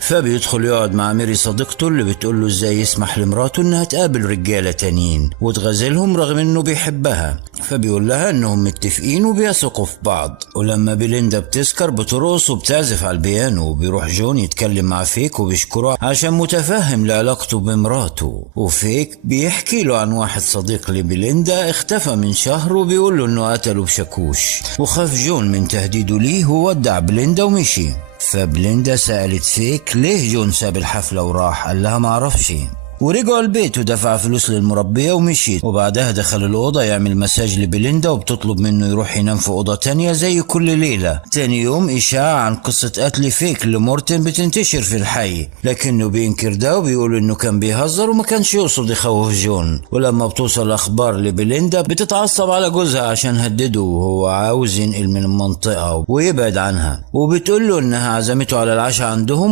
فبيدخل يقعد مع ميري صديقته اللي بتقوله ازاي يسمح لمراته انها تقابل رجالة تانيين وتغازلهم رغم انه بيحبها. فبيقول لها انهم متفقين وبيثقوا في بعض. ولما بيليندا بتسكر بترقص وبتعزف على البيانو، وبيروح جون يتكلم مع فيك وبيشكره عشان متفهم لعلاقته بمراته. وفيك بيحكي له عن واحد صديق لبيليندا اختفى من شهر وبيقول له انه قتله بشاكوش، وخاف جون من تهديده ليه وودع بيليندا ومشي. فبليندا سألت فيك ليه جون ساب الحفلة وراح، قال لها معرفش. ورجعوا البيت ودفع فلوس للمربية ومشي. وبعدها دخل الأوضة يعمل مساج لبليندا وبتطلب منه يروح ينام في أوضة تانية زي كل ليلة. تاني يوم إشاعة عن قصة قتل فيك لمورتن بتنتشر في الحي، لكنه بينكر ده وبيقول إنه كان بيهزر وما كانش يقصد يخوف جون. ولما بتوصل أخبار لبليندا بتتعصب على جوزها عشان هدده وهو عاوز ينقل من المنطقة ويبعد عنها، وبتقول له إنها عزمته على العشاء عندهم